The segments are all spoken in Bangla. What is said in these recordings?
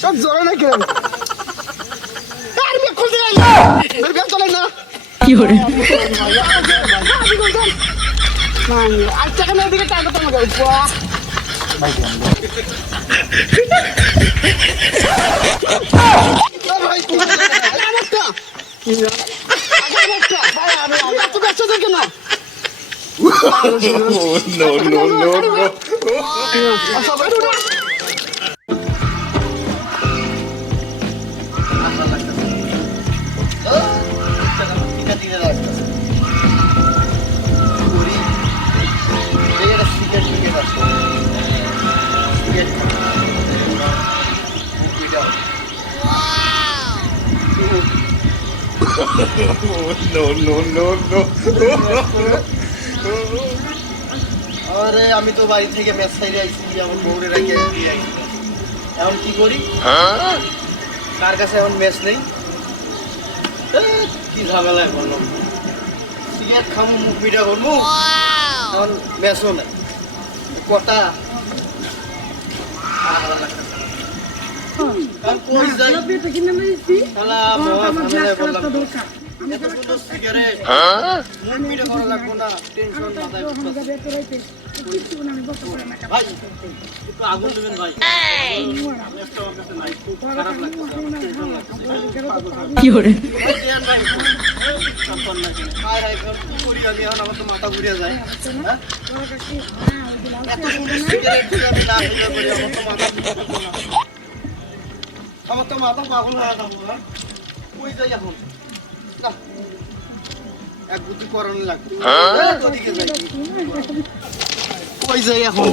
সব জোরে না কেন আর মে খুলতে গেল বের বের চলে না কি করে মান আজ টাকা না দিকে টাকা তো আমাকে বাহ ভাই ভাই আমারটা আমারটা ভাই আমি এত ব্যস্ত থেকে না no, no, no, no. No, no, no, no. আরে আমি তো বাড়ি থেকে ম্যাচ সাইডে আইছি আমার বউরে রেখে দিয়ে আইছি এখন কি করি কার কাছে এখন ম্যাচ নেই কি ঝামেলা করলাম সিগারেট খামু মুখ পিঠা করবো এখন ম্যাচও নেই কটা কই যাই শালা মহা ঝামেলা করলাম এত সুন্দর সিগারেট মুখ পিঠা করা লাগবো না টেনশন মাথায় ভাই একটু আগুন দেবেন ভাই খারাপ লাগছে কি করে ভাই করি আমি এখন আমার তো মাথা ঘুরে যায় এত সুন্দর সিগারেট আমি না করি আমার তো মাথা পাগল হয়ে যাবো কই যাই এখন না এক বুদ্ধি করানো লাগবে ওদিকে যাই কই যাই এখন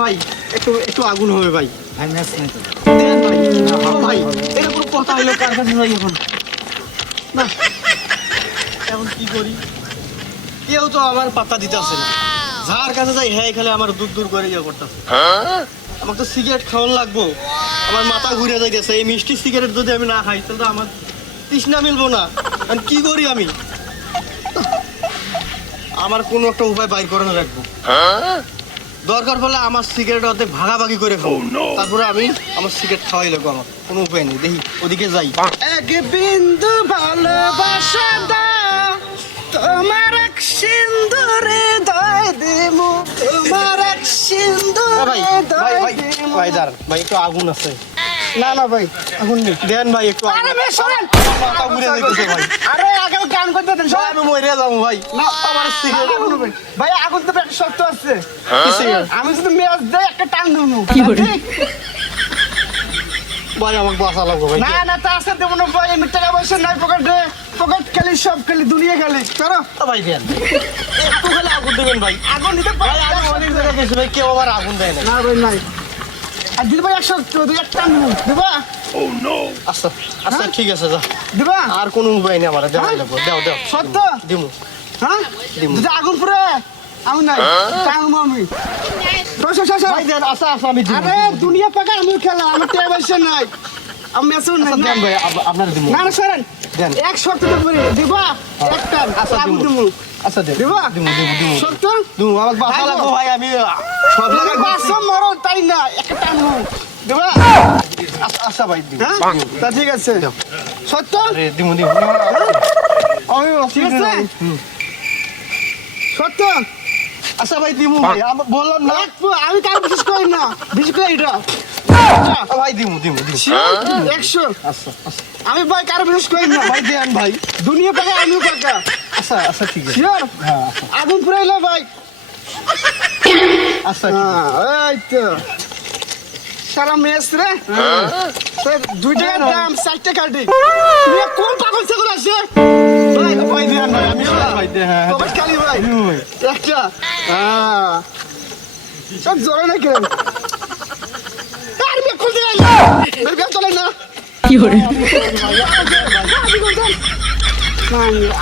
ভাই একটু একটু আগুন হবে ভাই ভাই ম্যাচ নাই তো দেন ভাই ভাই এরকম কথা হইলো কার কাছে যাই এখন না এখন কি করি কেউ তো আমার পাত্তা দিতে আসে না যার কাছে যাই হ্যাঁ খালি আমার দূর দূর করে ইয়ে করতেছে আমার তো সিগারেট খাওয়ান লাগবো আমার মাথা ঘুরে যাইতেছে এই মিষ্টি সিগারেট যদি আমি না খাই তাহলে তো আমার তৃষ্ণা মিলবো না কি করি আমি আমার কোনো একটা উপায় বাইর করে রাখবো দরকার হলে আমার সিগারেট অর্ধেক ভাগাভাগি করে খাবো তারপরে আমি আমার সিগারেট খাওয়াই লাগবো আমার কোনো উপায় নেই দেখি ওদিকে যাই এক বিন্দু ভালোবাসা দাও তোমার এক সিন্দুরে দয় দেবো তোমার এক সিন্দুরে ভাই ভাই ভাই ভাই দাঁড়ান ভাই একটু আগুন আছে না না ভাই আগুন নেই দেন ভাই একটু আরে মে শুনেন মাথা ঘুরে যাইতেছে ভাই আরে আগে গান করতে দেন ভাই, আমি মরে যাবো ভাই না আমার সিগারেট ভাই আগুন তো একটা শক্ত আছে সিগারেট আমি যদি ম্যাচ দেই একটা টান দেবো কি করে? ভাই আমাকে বাঁচা লাগবে ভাই না না তা আছে দেবো না ভাই আমি টাকা পয়সা নাই পকেটে পকেট খালি সব খালি দুনিয়া খালি করো ভাই দেন একটু খালি আগুন দেবেন ভাই আগুন দিতে ভাই পারি আমি অনেক জায়গায় গেছি ভাই কেউ আমার আগুন দেয় না না ভাই নাই আর দিদি ভাই একশো দুই একটা টান দেবো দিবা আচ্ছা আচ্ছা ঠিক আছে যা দিবা আর কোনো উপায় নেই আমার দেওয়াই লাগবে দেও দেও সত্য দিমু হ্যাঁ দিমু। যদি আগুন পুরে আগুন নাই টানবো আমি ভাই দেন আচ্ছা আচ্ছা আমি দিমু আরে দুনিয়া পাকা আমি খেলা আমার টাকা পয়সা নাই আমি মেসেও নাই আচ্ছা দেন ভাই আপনার দিমু না না সরেন দেন। এক শর্ত দেবো দিবা একটা আচ্ছা আগুন দিমু দেবো আচ্ছা দেন দিবা দিমু দিমু দিমু সত্য দিমু আমাকে বাঁচা ভাই গো। লাগবে ভাই আমি সব জায়গায় ঘুরছি। বাসা মরো তাই না একটা টানবো দিবা আচ্ছা আচ্ছা ভাই দিমু হ্যাঁ তা ঠিক আছে সত্য আরে দিমু দিমু আমি ঠিক আছে সত্য আচ্ছা ভাই দিমু ভাই আমি বললাম না আমি কার বিশেষ করি না বিশেষ করে এটা ভাই দিমু দিমু দিমু 100 আচ্ছা আচ্ছা আমি ভাই কার বিশেষ করি না ভাই দেন ভাই দুনিয়া পাকা আমিও পাকা আচ্ছা আচ্ছা ঠিক আছে শিওর হ্যাঁ আগুন পুরাইলে ভাই আচ্ছা ঠিক আছে। এই তো সারা মেস রে তোর 2 টাকা দাম 4 টাকা কাটি তুই কোন পাগল ছাগল আছে ভাই ভাই দেন ভাই আমি ভাই দেন হ্যাঁ কবাট খালি ভাই দিমু ভাই একটা সব জোরে না কেন আর মে খুলতে গেল বের বের চলে না কি করে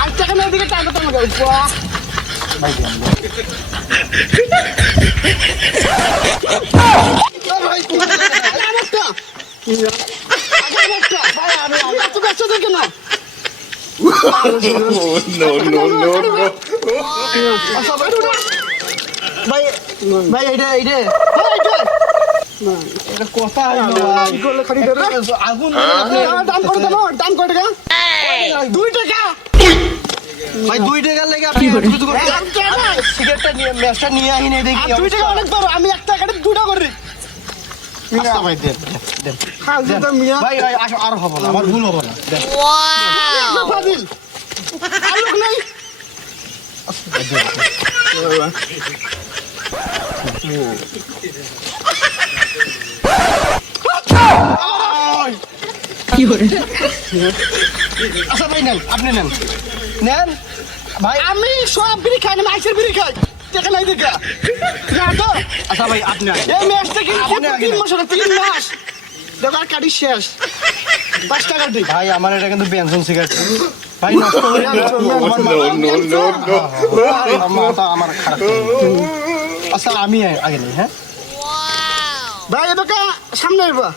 আজ টাকা না দিকে টাকা তো আমাকে বাহ ভাই দেন ভাই আমারটা আমারটা ভাই আমি এত ব্যস্ত থেকে না No, no, no, no. ভাই ভাই এইটা এইটা এটা কথা হইলো ভাই। কি করলে খালি ধরে? আগুন দিবেন আপনি। দাম করে দেবো, দাম কয় টাকা? 2 টাকা। ভাই 2 টাকার লেগে আপনি এত কিছু করছেন? দাম কে ভাই? সিগারেটটা নিয়ে ম্যাচটা নিয়ে আইন এই দেখি আর 2 টাকা অনেক বড়, আমি 1 টাকাতে 2টা করি। আচ্ছা ভাই দেন দেন হ্যাঁ, দেন। যেটা মিয়া। ভাই ভাই আর হবে না, আমার ভুল হবে না, দেন। না, ফাজিল। আর লোক নাই। আচ্ছা ভাই নেন, আপনি নেন নেন ভাই। আমি সব বিড়ি খাই না, মাইসের বিড়ি খাই। টাকা নাই দেখা। না তো। আচ্ছা ভাই আপনি আগে। এই ম্যাচটা কি আপনি আগে 3 নেন। মাস হলো, 3 মাস। দেখো আর কাটি শেষ। 5 টাকা দিই। ভাই আমার এটা কিন্তু বেনসন সিগারেট ভাই, নষ্ট করে No, no, no, no. আমার খারাপ করে। আচ্ছা আমি আগে নেই, হ্যাঁ ভাই এদিকে সামনে আইবা।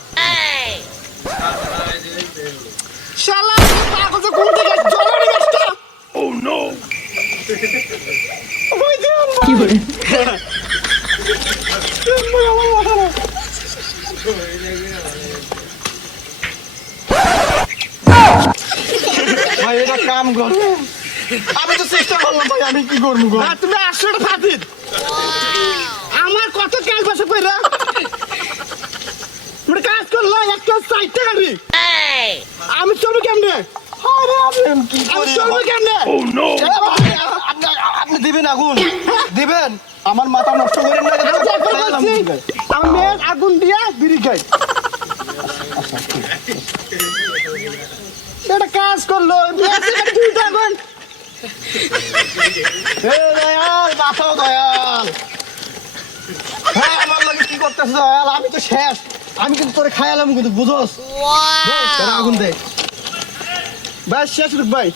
শালা পাগল তো কোন দিকে জলরি গাছটা। Oh no. ওই যে কি করে ভাই এটা কাম করে। আমি তো চেষ্টা করলাম ভাই, আমি কি করবো গো? আর তুমি আসলে ফাজিল। আমার কত কাজ বসে কইরা। তুমি কাজ করলা একটা 60 টাকা দি। আমি চলবো কেমনে? আরে আমি কি আমি করি? চলবো কেমনে? Oh no. আপনি দিবেন আগুন দিবেন, আমার মাথা নষ্ট করেন না। আমি যা করে বলছি, আমি মেয়ের আগুন দিয়া বিড়ি খাই। এটা কাজ করলো, মেয়ের 2টা আগুন। এ দয়াল, বাঁচাও দয়াল। হ্যাঁ আমার লাগে কি করতেছ দয়াল? আমি তো শেষ, আমি কিন্তু তোরে খাইলাম কিন্তু, বুঝোস? তোরা আগুন দে। ভাই শেষ রূপ ভাই।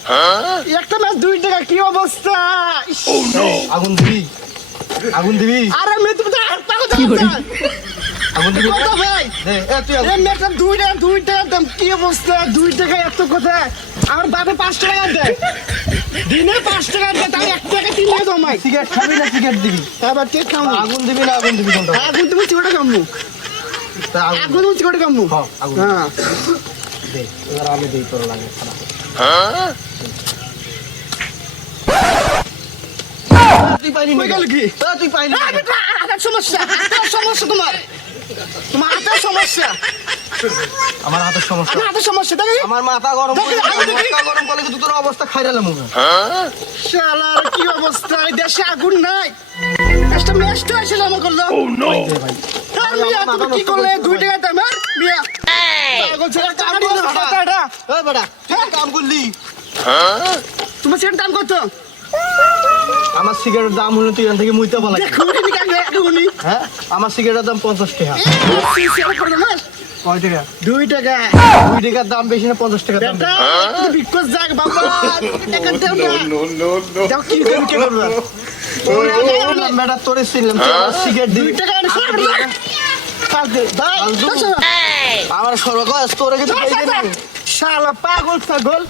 একটা ম্যাচ 2 টাকা, কি অবস্থা? ইস। Oh no. আগুন দিবি, আগুন দিবি, আরে মেয়ে তুমি তো আর পাগল কি করে? আগুন দিবি। কত ভাই? দে, এ তুই আগুন। এই ম্যাচটা 2 টাকা দাম, কি অবস্থা? 2 টাকা এত কথা। আমার বাপে 5 টাকা দেয়। দিনে 5 টাকা দেয়, তাই 1 টাকা 3 টাকা জমাই। সিগারেট খাবি না সিগারেট দিবি? এবার কে খামু? আগুন দিবি না আগুন দিবি কোনটা? আগুন তুমি চিকটা খামু। তা আগুন আগুন তুমি চিকটা খামু। হ্যাঁ, আগুন হ্যাঁ। দে, এবার আমি দেই তোর লাগে খারাপ। তুই পাইনি কই গেল কি? তুই পাইনি। এই বেটা, হাতের সমস্যা, হাতের সমস্যা তোমার। তোমার হাতের সমস্যা। আমার হাতের সমস্যা, আমার হাতের সমস্যা দেখি। আমার মাথা গরম দেখি, করে, আমি দেখি। মাথা গরম করলে কিন্তু তোর অবস্থা খাইরালাম মুখে। শালার কি অবস্থা, এই দেশে আগুন নাই। একটা ম্যাচটা আসলে আমার করলো। Oh no. আর মিয়া তুমি কি করলে? 2 টাকা দাম আর মিয়া। পাগল ছেলে টাকা দিও না কথা এটা। এই বেটা তুই একটা কাম করলি। তোমার সেটা দাম কত? আমার সিগারেটের দাম হলো তুই এখান থেকে মুইতে পালাই। দেখো নি কাকে এগুনি। হ্যাঁ আমার সিগারেটের দাম 50 টাকা। সেটা করে মাস কয় টাকা? 2 টাকা। 2 টাকার দাম বেশি না 50 টাকার দাম বেটা তুমি বিকজ যাক বাবা। টাকা দাও না। No, no, no, দাও কি তুমি কি করবে? বেটা? বেটা তোরে ছিলাম সিগারেট 2 দিবি। টাকা এনে সব দাও। ফালতু দাও। আমার সর্বকাশ তোরে কিন্তু দাও, এই দাও, দাও। দিন। শালা পাগল ছাগল।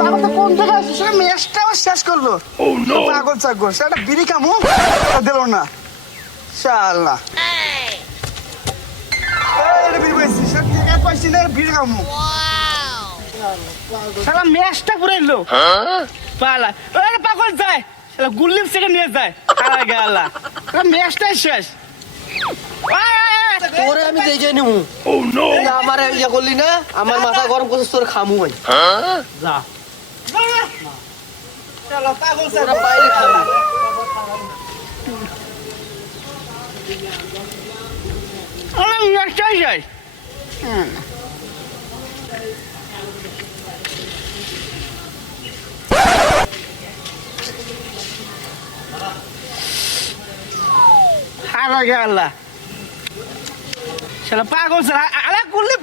পাগল তো কোন জায়গায় আছে? সে ম্যাচটাও শেষ করলো। Oh no. পাগল ছাগল সেটা বিড়ি কামু দিল না। শালা এই বিড়ি পাইছি, সে টাকা পাইছি না, বিড়ি কামু। শালা ম্যাচটা পুরাইলো। পালা ওরে পাগল যায়, শালা গুল্লিপ থেকে নিয়ে যায়। আলা গালা ম্যাচটাই শেষ। তোরে আমি দেখে নিমু। Oh no. আমার ইয়া করলি না, আমার মাথা গরম করছিস তোর খামু ভাই। যা শালা পাগল তোরা ছাগল। পাইলে খাবি। ওরে ম্যাচটাই শেষ। হারা গেলা শালা পাগল ছাড়া আরে কুল্লিপ